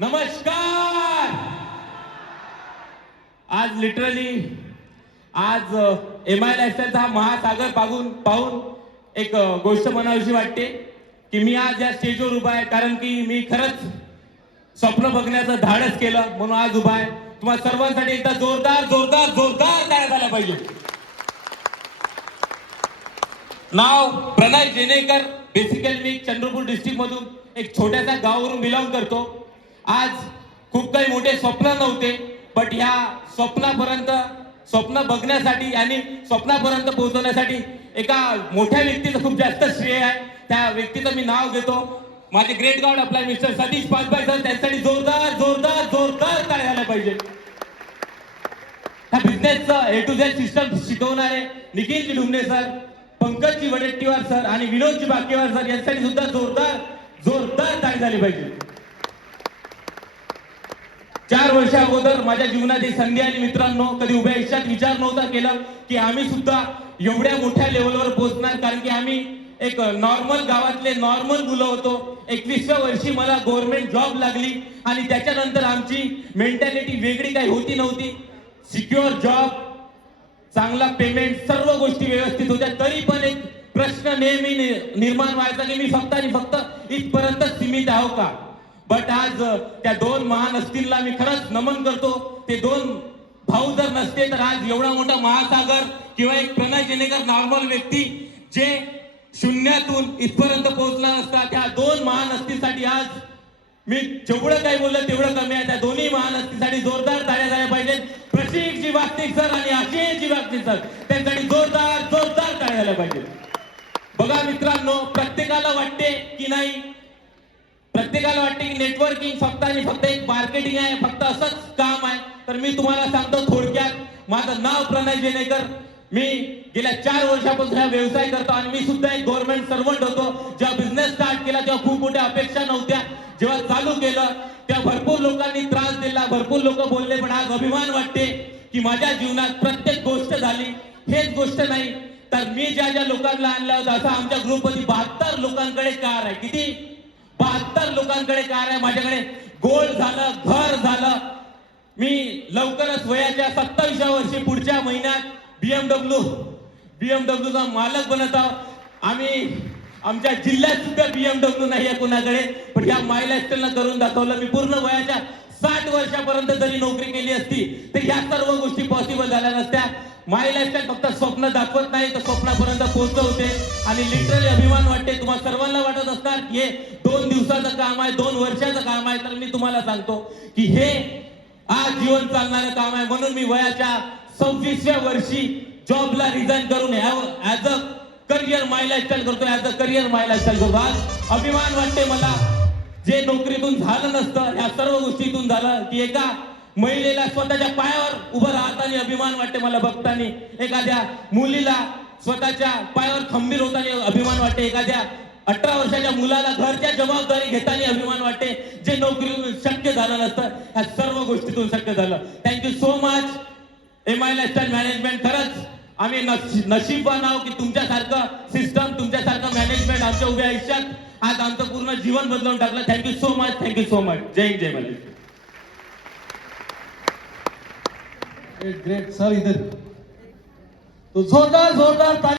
नमस्कार. आज लिटरली आज MI लाईफस्टाईलचा हा महासागर पाहून एक गोष्ट म्हणावीशी वाटते की मी आज या स्टेजवर उभा आहे कारण की मी खरंच स्वप्न बघण्याचं धाडस केलं म्हणून आज उभा आहे. तुम्हाला सर्वांसाठी एकदा जोरदार जोरदार जोरदार टाळ्या झाल्या पाहिजे. नाव प्रणय जेनेकर. बेसिकली मी चंद्रपूर डिस्ट्रिक्ट मधून एक छोट्याशा गावावरून बिलॉंग करतो. आज खूप काही मोठे स्वप्न नव्हते, बट ह्या स्वप्न बघण्यासाठी आणि स्वप्नापर्यंत पोहोचवण्यासाठी एका मोठ्या व्यक्तीचं खूप जास्त श्रेय आहे. त्या व्यक्तीचं मी नाव घेतो. माझे ग्रेट गॉड आपला मिस्टर सतीश पासभाई सर. त्यांच्यासाठी जोरदार जोरदार जोरदार टाळ्या झाल्या पाहिजे. ह्या बिझनेसचं A to Z सिस्टम शिकवणारे निखिलजी ढुमणे सर, पंकजजी वडेट्टीवार सर आणि विनोदजी बाकेवार सर यांच्यासाठी सुद्धा जोरदार जोरदार टाळी झाली पाहिजे. 4 वर्ष अगोदर माझ्या जीवनात ही संधी आली मित्रांनो. कधी उभ्या आयुष्यात विचार नव्हता केला की आम्ही सुद्धा एवढ्या मोठ्या लेवलवर पोहोचणार, कारण की आम्ही एक नॉर्मल गावातले नॉर्मल मुलं होतो. 21व्या वर्षी मला गव्हर्नमेंट जॉब लागली आणि त्याच्यानंतर आमची मेंटॅलिटी वेगळी काही होती नव्हती. सिक्युअर जॉब, चांगला पेमेंट, सर्व गोष्टी व्यवस्थित होत्या. तरी पण एक प्रश्न नेहमी निर्माण व्हायचा की मी फक्त आणि फक्त इथपर्यंत सीमित आहो का. बट आज त्या 2 महान हस्तींना मी खरंच नमन करतो. ते 2 भाऊ जर नसते तर आज एवढा मोठा महासागर किंवा एक प्रणय जेनेकर नॉर्मल व्यक्ती जे शून्यातून इथपर्यंत पोहोचला नसता. त्या 2 महान हस्तीसाठी आज मी जेवढं काही बोललं तेवढं कमी आहे. त्या दोन्ही महान हस्तीसाठी जोरदार टाळ्या झाल्या पाहिजेत. प्रशिकजी वागतिक सर आणि आशिषजी वागतिक सर, त्यांच्यासाठी जोरदार जोरदार टाळ्या झाल्या पाहिजेत. बघा मित्रांनो, प्रत्येकाला वाटते की नेटवर्किंग फक्त आणि फक्त एक मार्केटिंग आहे, फक्त असंच काम आहे. तर मी तुम्हाला सांगतो थोडक्यात. माझं नाव प्रणय जेनेकर. मी गेल्या 4 वर्षापासून हा व्यवसाय करतो आणि मी सुद्धा एक गव्हर्नमेंट सर्वंट होतो. जेव्हा बिझनेस स्टार्ट केला तेव्हा खूप मोठ्या अपेक्षा नव्हत्या. जेव्हा चालू केलं तेव्हा भरपूर लोकांनी त्रास दिला, भरपूर लोक बोलले, पण आज अभिमान वाटते की माझ्या जीवनात प्रत्येक गोष्ट झाली. हेच गोष्ट नाही तर मी ज्या ज्या लोकांना आणलं होतं, असं आमच्या ग्रुपमध्ये 72 लोकांकडे कार आहे. किती? 72 लोकांकडे कार आहे. माझ्याकडे गोल्ड झालं, घर झालं. मी लवकरच वयाच्या 27व्या वर्षी पुढच्या महिन्यात BMW चा मालक बनत आहोत. आम्ही आमच्या जिल्ह्यात सुद्धा BMW नाही आहे कोणाकडे, पण या माय लाईफस्टाईलनं करून दाखवलं. मी पूर्ण वयाच्या 60 वर्षापर्यंत जरी नोकरी केली असती तर ह्या सर्व गोष्टी पॉसिबल झाल्या नसत्या. माय लाईफस्टाईल फक्त स्वप्न दाखवत नाही तर स्वप्नापर्यंत पोहोचवते आणि लिटरली अभिमान वाटते. तुम्हाला सर्वांना वाटत असणार की हे 2 दिवसाचं काम आहे, 2 वर्षाचं काम आहे. तर मी तुम्हाला सांगतो की हे आज जीवन चालणारं काम आहे. म्हणून मी वयाच्या 26व्या वर्षी जॉबला रिझाईन करून as a career my lifestyle करतो. As a career my lifestyle करतो. आज अभिमान वाटते मला. जे नोकरीतून झालं नसतं, या सर्व गोष्टीतून झालं की एका महिलेला स्वतःच्या पायावर उभं राहताना अभिमान वाटते मला बघताना. एखाद्या मुलीला स्वतःच्या पायावर खंबीर होताना अभिमान वाटते. एखाद्या 18 वर्षाच्या मुलाला घरच्या जबाबदारी घेताना अभिमान वाटते. जे नोकरीतून शक्य झालं नसतं, या सर्व गोष्टीतून शक्य झालं. Thank you so much MI lifestyle management. खरंच आम्ही नशीबवान आहोत की तुमच्यासारखं सिस्टम, तुमच्यासारखं मॅनेजमेंट आमच्या उभ्या आयुष्यात आज आमचं पूर्ण जीवन बदलून टाकलं. Thank you so much, thank you so much. जय हिंद, जय महाराष्ट्र. Great sir. इधर तो जोरदार जोरदार